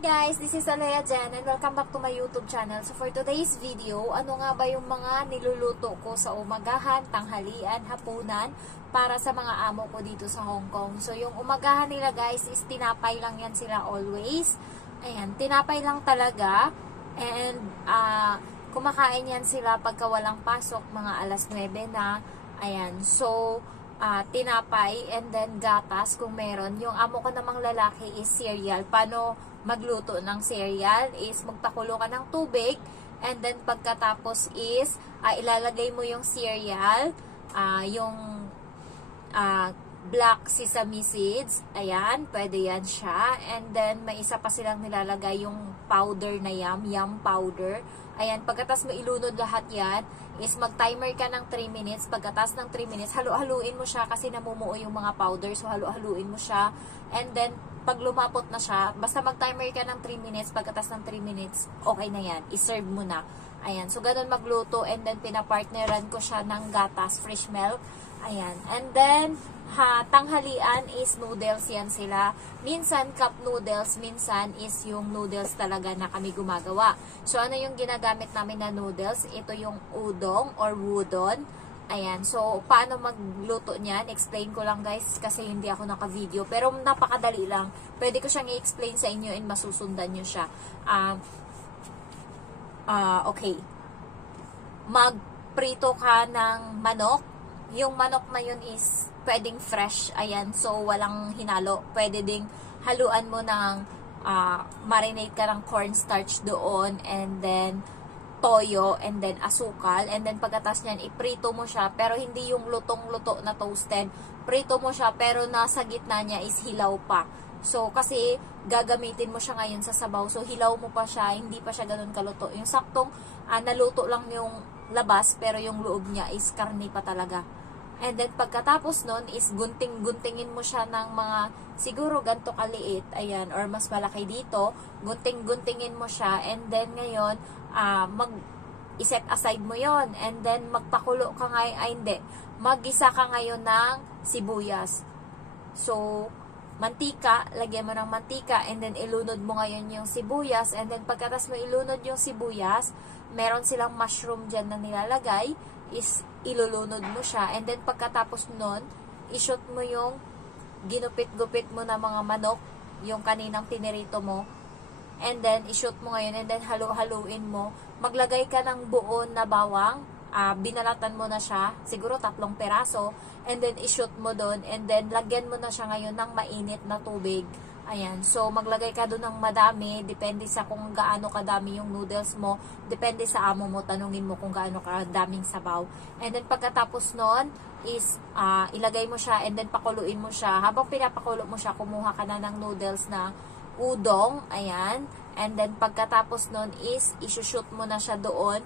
guys, this is Alea Jen and welcome back to my YouTube channel. So for today's video, ano nga ba yung mga niluluto ko sa umagahan, tanghalian, hapunan para sa mga amo ko dito sa Hong Kong. So yung umagahan nila guys is tinapay lang yan sila always. Ayan, tinapay lang talaga. And kumakain yan sila pagka walang pasok, mga alas 9 na. Ayan, so tinapay and then gatas kung meron. Yung amo ko namang lalaki is cereal. Paano magluto ng cereal is magpakulo ka ng tubig and then pagkatapos is ilalagay mo yung cereal, yung black sesame seeds. Ayan, pwede yan siya. And then may isa pa silang nilalagay yung powder na yum powder. Ayan, pagkatas mo ilunod lahat yan, is mag-timer ka ng 3 minutes. Pagkatas ng 3 minutes, halu-haluin mo siya kasi namumuo yung mga powder. So, halu-haluin mo siya. And then, pag lumapot na siya, basta mag-timer ka ng 3 minutes, pagkatas ng 3 minutes, okay na yan. I-serve mo na. Ayan, so ganun magluto. And then, pinapartneran ko siya ng gatas, fresh milk. Ayan. And then, tanghalian is noodles yan sila. Minsan cup noodles, minsan is yung noodles talaga na kami gumagawa. So, ano yung ginagamit namin na noodles? Ito yung udong or wudon. Ayan. So, paano magluto niyan? Explain ko lang guys kasi hindi ako naka-video. Pero napakadali lang. Pwede ko siyang i-explain sa inyo and masusundan nyo siya. Okay. Magprito ka ng manok. Yung manok na yun is pwedeng fresh, ayan, so walang hinalo. Pwede ding haluan mo ng marinate ka ng cornstarch doon and then toyo and then asukal and then pagkatas niyan iprito mo siya pero hindi yung lutong-luto na toasted. Prito mo siya pero nasa gitna niya is hilaw pa. So kasi gagamitin mo siya ngayon sa sabaw. So hilaw mo pa siya, hindi pa siya ganoon kaluto. Yung saktong naluto lang yung labas pero yung loob niya is karne pa talaga. And then, pagkatapos nun is gunting-guntingin mo siya ng mga, siguro ganito kaliit, ayan, or mas malaki dito, gunting-guntingin mo siya, and then ngayon, i-set aside mo yon and then magpakulo ka ngayon, hindi, mag-isa ka ngayon ng sibuyas. So, mantika, lagyan mo ng mantika, and then ilunod mo ngayon yung sibuyas, and then pagkatas mo ilunod yung sibuyas, meron silang mushroom dyan na nilalagay, is ilulunod mo siya, and then pagkatapos nun, i-shoot mo yung ginupit-gupit mo na mga manok, yung kaninang pinirito mo, and then i-shoot mo ngayon, and then halu-haluin mo, maglagay ka ng buo na bawang, binalatan mo na siya, siguro 3 peraso, and then i-shoot mo doon, and then lagyan mo na siya ngayon ng mainit na tubig. Ayan, so maglagay ka doon ng madami, depende sa kung gaano kadami yung noodles mo, depende sa amo mo, tanungin mo kung gaano kadaming sabaw. And then pagkatapos nun is ilagay mo siya and then pakuluin mo siya. Habang pinapakulo mo siya, kumuha ka na ng noodles na udong, ayan. And then pagkatapos nun is isushoot mo na siya doon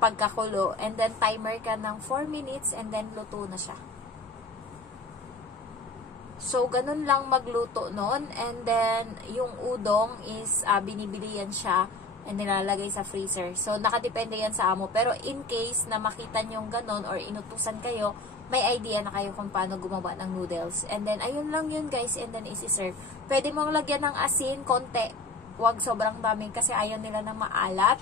pagkakulo. And then timer ka ng 4 minutes and then luto na siya. So, ganun lang magluto nun. And then, yung udong is, binibili yan siya and nilalagay sa freezer. So, nakadepende yan sa amo. Pero, in case na makita nyong ganun or inutusan kayo, may idea na kayo kung paano gumawa ng noodles. And then, ayun lang yun guys. And then, isi-serve. Pwede mong lagyan ng asin, konti. Huwag sobrang daming kasi ayaw nila ng maalat.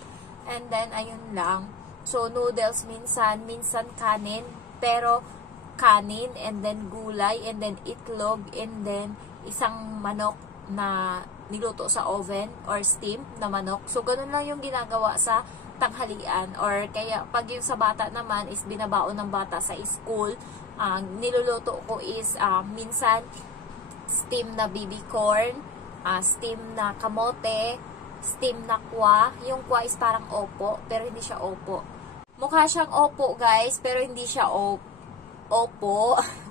And then, ayun lang. So, noodles minsan kanin. Pero, kanin, and then gulay, and then itlog, and then isang manok na niluto sa oven or steam na manok. So, ganun lang yung ginagawa sa tanghalian. Or kaya, pag yung sa bata naman is binabaon ng bata sa school, niluluto ko is minsan steam na baby corn, steam na kamote, steam na kwa. Yung kwa is parang opo, pero hindi siya opo. Mukha siyang opo guys, pero hindi siya opo.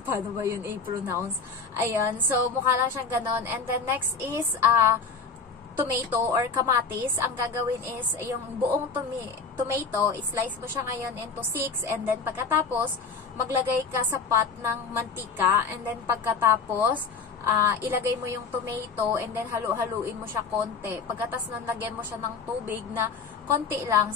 Paano ba yun i-pronounce? Ayan. So, mukha lang siyang ganon. And then, next is tomato or kamatis. Ang gagawin is, yung buong tomato, slice mo siya ngayon into 6. And then, pagkatapos, maglagay ka sa pot ng mantika. And then, pagkatapos, ilagay mo yung tomato and then halu-haluin mo siya konti. Pagkatas nun, lagyan mo siya ng tubig na konti lang.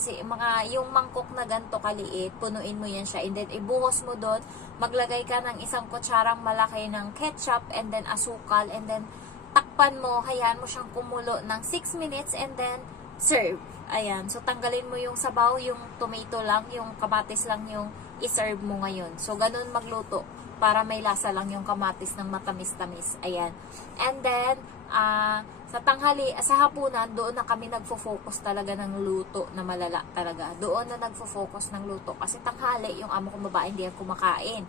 Yung mangkok na ganito kaliit, punuin mo yan siya. And then, ibuhos mo doon. Maglagay ka ng 1 kutsarang malaki ng ketchup and then asukal and then takpan mo, hayaan mo siyang kumulo ng 6 minutes and then serve. Ayan. So, tanggalin mo yung sabaw, yung tomato lang, yung kamatis lang yung iserve mo ngayon. So, ganun magluto para may lasa lang yung kamatis ng matamis-tamis. Ayan. And then, sa tanghali, sa hapunan, doon na kami nagfo-focus talaga ng luto na malala talaga. Doon na nagfo-focus ng luto. Kasi tanghali, yung amo kong babae, hindi yan kumakain.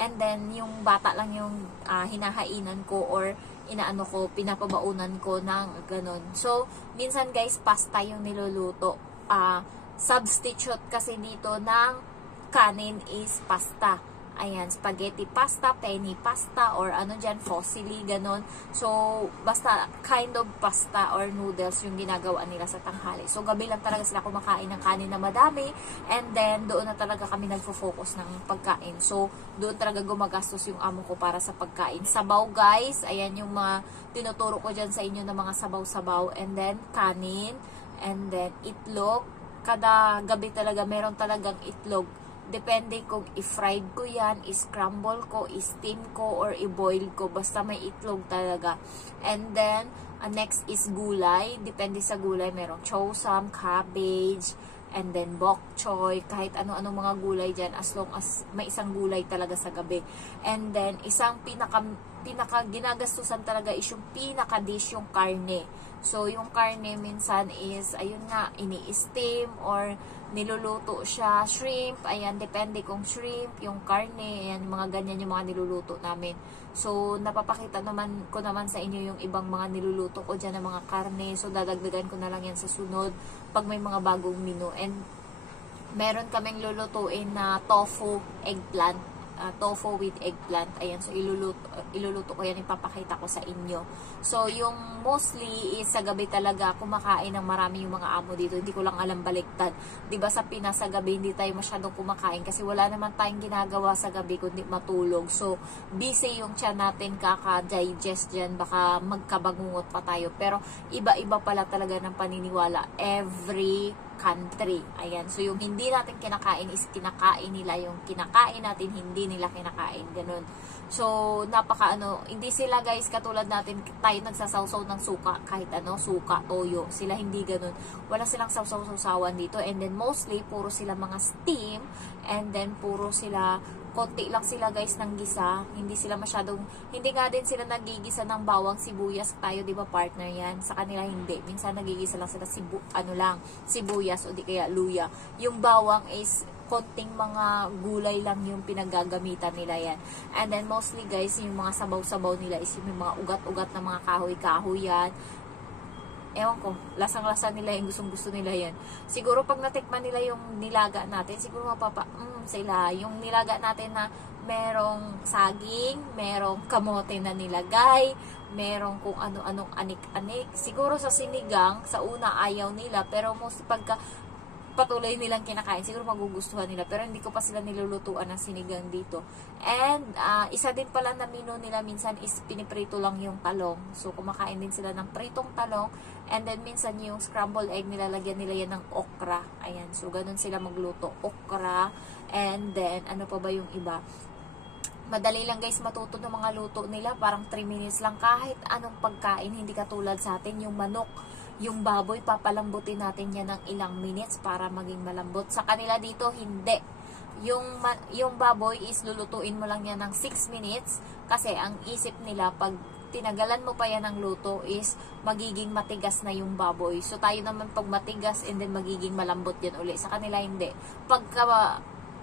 And then, yung bata lang yung hinahainan ko or inaano ko, pinapabaunan ko ng ganun. So, minsan guys, pasta yung niluluto. Substitute kasi dito ng kanin is pasta. Ayan, spaghetti pasta, penny pasta, or ano dyan, fossili, ganon. So, basta kind of pasta or noodles yung ginagawa nila sa tanghali. So, gabi lang talaga sila kumakain ng kanin na madami, and then, doon na talaga kami nagfo-focus ng pagkain. So, doon talaga gumagastos yung amo ko para sa pagkain. Sabaw, guys, ayan yung mga tinuturo ko dyan sa inyo ng mga sabaw-sabaw, and then, kanin, and then, itlog. Kada gabi talaga, meron talagang itlog. Depende kung i-fried ko yan, i-scramble ko, i-steam ko, or i-boil ko. Basta may itlog talaga. And then, next is gulay. Depende sa gulay. Merong chosam, cabbage, and then bok choy. Kahit ano-anong mga gulay dyan as long as may isang gulay talaga sa gabi. And then, isang pinaka ginagastusan talaga is yung pinaka-dish, yung karne. So, yung karne minsan is, ayun nga, ini-steam or niluluto siya, shrimp, ayan, depende kung shrimp, yung karne, ayan, mga ganyan yung mga niluluto namin. So, napapakita naman ko naman sa inyo yung ibang mga niluluto ko dyan ng mga karne. So, dadagdagan ko na lang yan sa sunod pag may mga bagong menu. And, meron kaming lulutuin na tofu eggplant. Tofu with eggplant. Ayan, so iluluto ko yan, ipapakita ko sa inyo. So, yung mostly is sa gabi talaga kumakain ng marami yung mga amo dito. Hindi ko lang alam baliktad. 'Di ba sa Pinas sa gabi hindi tayo masyadong kumakain kasi wala naman tayong ginagawa sa gabi kundi matulog. So, busy yung tiyan natin kaka-digest diyan, baka magkabagungot pa tayo. Pero iba-iba pala talaga ng paniniwala every country. Ayan. So, yung hindi natin kinakain is kinakain nila. Yung kinakain natin, hindi nila kinakain. Ganun. So, hindi sila guys, katulad natin, tayo nagsasawsaw ng suka, kahit suka, toyo. Sila hindi ganun. Wala silang sawsaw-sawsawan dito. And then, mostly, puro sila mga steam. And then, puro sila, konti lang sila guys ng gisa. Hindi nga din sila nagigisa ng bawang, sibuyas. Tayo, di ba partner yan? Sa kanila hindi. Minsan nagigisa lang sila sibuyas o di kaya luya. Yung bawang is konting mga gulay lang yung pinaggagamitan nila yan. And then mostly guys, yung mga sabaw-sabaw nila is yung mga ugat-ugat na mga kahoy-kahoy yan. Ewan ko, lasang-lasa nila yung gustong-gusto nila yan. Siguro pag natikman nila yung nilaga natin, siguro sila. Yung nilaga natin na merong saging, merong kamote na nilagay, merong kung ano-anong anik-anik. Siguro sa sinigang, sa una ayaw nila, pero mostly pagka patuloy nilang kinakain, siguro magugustuhan nila. Pero hindi ko pa sila nilulutuan ng sinigang dito. And, isa din pala na menu nila minsan is piniprito lang yung talong. So, kumakain din sila ng pritong talong. And then, minsan yung scrambled egg, nilalagyan nila yan ng okra. Ayan. So, ganun sila magluto. Okra. And then, ano pa ba yung iba? Madali lang guys matuto ng mga luto nila. Parang 3 minutes lang kahit anong pagkain. Hindi katulad sa atin. Yung manok, yung baboy, papalambutin natin yan ng ilang minutes para maging malambot. Sa kanila dito, hindi. Yung baboy is lulutuin mo lang yan ng 6 minutes. Kasi ang isip nila, pag tinagalan mo pa yan ng luto is magiging matigas na yung baboy. So tayo naman pag matigas and then magiging malambot yan uli. Sa kanila hindi. Pagka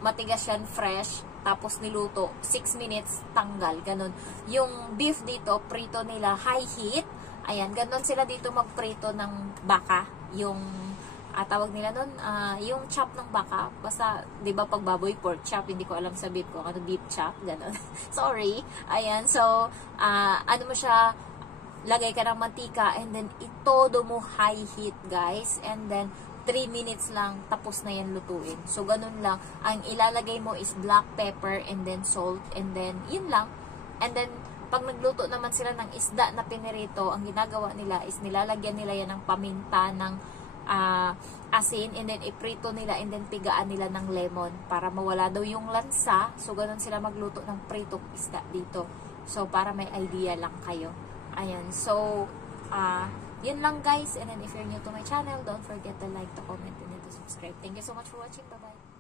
matigas yan fresh, tapos niluto, 6 minutes, tanggal. Ganun. Yung beef dito, prito nila high heat. Ayan, ganun sila dito magprito ng baka. Yung, tawag nila nun, yung chop ng baka. Basta, di ba pag baboy, pork chop, hindi ko alam sabihin ko, beef chop, ganun. Sorry. Ayan, so, ano mo siya, lagay ka ng mantika, and then, itodo mo high heat, guys. And then, 3 minutes lang, tapos na yan lutuin. So, ganun lang. Ang ilalagay mo is black pepper, and then salt, and then, yun lang. And then, pag nagluto naman sila ng isda na pinirito, ang ginagawa nila is nilalagyan nila yan ng paminta, ng asin, and then iprito nila, and then pigaan nila ng lemon para mawala daw yung lansa. So, ganun sila magluto ng pritong isda dito. So, para may idea lang kayo. Ayan. So, yun lang guys. And then if you're new to my channel, don't forget to like, to comment, and to subscribe. Thank you so much for watching. Bye-bye.